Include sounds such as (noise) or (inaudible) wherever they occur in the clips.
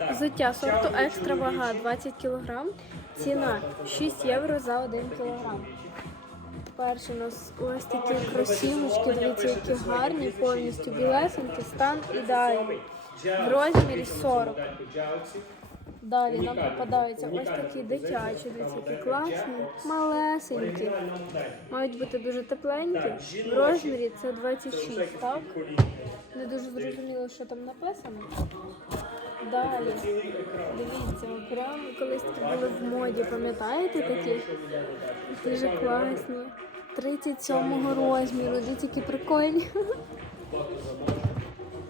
Взуття сорту екстра вага 20 кг. Ціна 6 євро за 1 кг. Перші у нас ось такі кросівочки, дивіться, які гарні, повністю білесенькі, стан ідеальний. В розмірі 40. Далі нам попадаються ось такі дитячі, дивіться, які класні, малесенькі. Мають бути дуже тепленькі. В розмірі це 26, так? Не дуже зрозуміло, що там написано. Далі, дивіться, прямо колись такі були в моді, пам'ятаєте такі? Дуже класні. 37 розміру, дивіться, які прикольні. (laughs)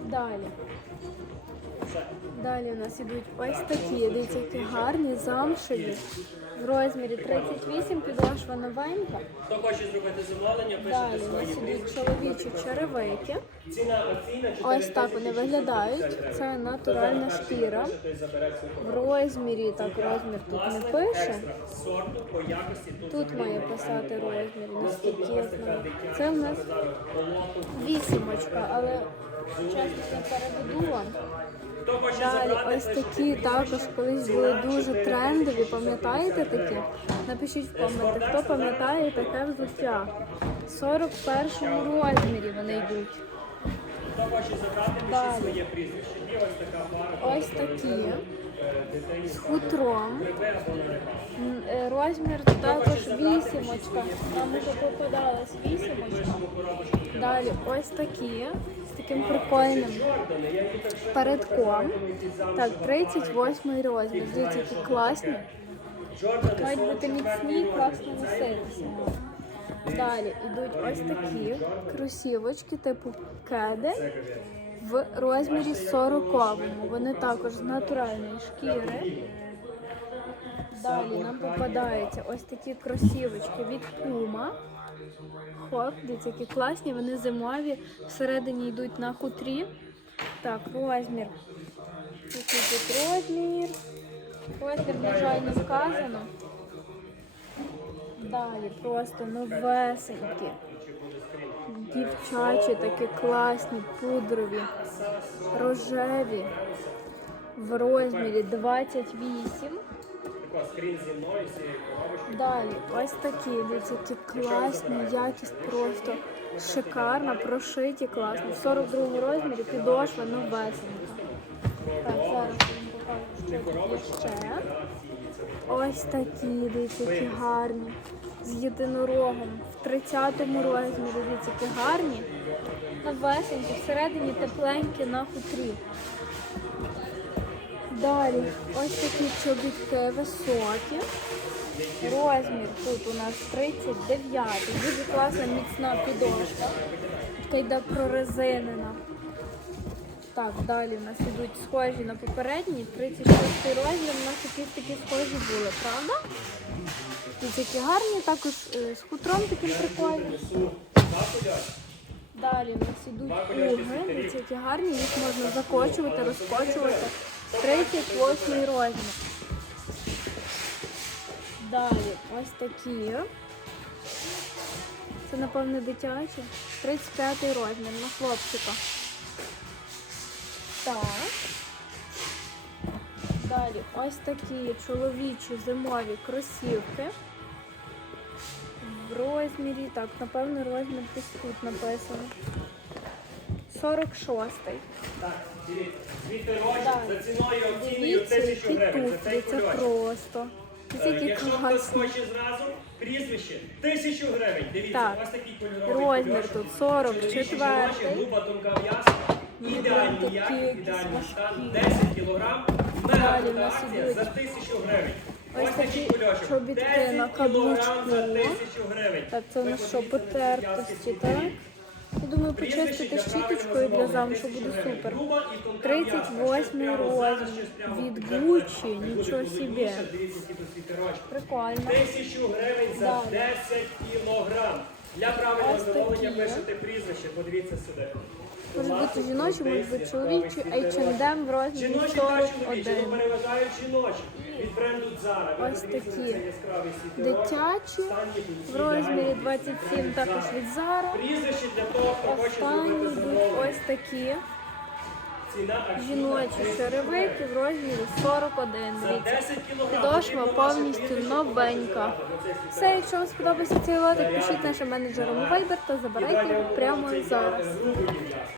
Далі. Далі у нас ідуть ось такі, дивіться, які гарні, замшеві. В розмірі 38, підошва новенька. Хто хоче зробити замовлення, Далі пишете у свої нас ідуть чоловічі черевики. Ціна акційна Ось так вони виглядають. Це натуральна шкіра. В розмірі, так розмір тут не пише. сорту по якості. Тут, Тут має писати розмір, наскільки я знаю. Це в нас вісімочка, але чесно не переведу вам. Далі, ось такі також колись були дуже трендові. Пам'ятаєте такі? Напишіть в коменти, хто пам'ятає таке взуття. В 41 розмірі вони йдуть. Далі. Ось така пара. Ось такі з хутром. е, Розмір також вісімочка. Нам уже попадалась вісімочка. Далі ось такі з таким прикольним передком. Так, 38 розмір. Дивіться, які класні. Мають бути міцні, класно носитися. Далі йдуть ось такі кросівочки, типу кеди в розмірі 40 Вони також з натуральної шкіри. Далі нам попадаються ось такі кросівочки від Puma. Хоп, дивіться, які класні, вони зимові, всередині йдуть на хутрі. Так, розмір. Який тут розмір? Розмір, на жаль, не вказано. Далі просто новесенькі. Дівчачі такі класні, пудрові, рожеві. В розмірі 28. Тако скрін зі мною, з цією коробочкою. Далі, ось такі, які класні, якість просто шикарна, прошиті, класні. В 42 розмірі підошва новесенька. Так, зараз вам покажу, що тут ще. Ось такі, які гарні. З єдинорогом. В 30-му розмірі, які гарні. Новесенькі, всередині тепленькі на хутрі. Далі, ось такі чобітки високі. Розмір тут у нас 39. Дуже класна міцна підошва. Така йде прорезинена. Так, далі у нас ідуть схожі на попередні. 36 розмір. У нас якісь такі схожі були, правда? Такі гарні, також е, з хутром таким прикольним. Далі у нас ідуть уги, які гарні, їх можна закочувати, розкочувати. 38 розмір. Далі ось такі. Це, напевно, дитячі. 35 розмір на хлопчика. Так. Далі ось такі чоловічі зимові кросівки. В розмірі, так, напевно, розмір десь тут написано. 46-й. Так, дивіться. Звідти за ціною акційною Дивіться, 1000 які гривень. За цей це кульочок. просто. Е, які Якщо хтось класні. хоче зразу, прізвище 1000 гривень. Дивіться, Так. у вас такий кольоровий Розмір кульочок. тут 40, Чоловічі, жіночі, груба тонка в'язка. Ідеальні якість, ідеальний стан. 10 кілограм. Мега акція за 1000 гривень. ось такі чобітки 10 на каблучку. 1000. Так, це нас що, потертості, так? Я думаю, почистити щіточкою для замшу буде супер. 38 розмір від Gucci, нічого собі. Прикольно. Тисячу гривень за 10 кілограм. Для правильного замовлення пишете прізвище, подивіться сюди. Може бути жіночі, може бути чоловічі, H&M в розмірі Жіночі та чоловічі, ну 41. переважають жіночі. Від бренду Zara. Ось такі. Дитячі в розмірі 27 також від Zara. Прізвище для того, хто хоче Останні замовлення. ось такі. Жіночі черевики в розмірі 41. За Дивіться. Підошва повністю новенька. Все, якщо вам сподобався цей лотик, пишіть нашим менеджерам у Viber та забирайте його прямо зараз.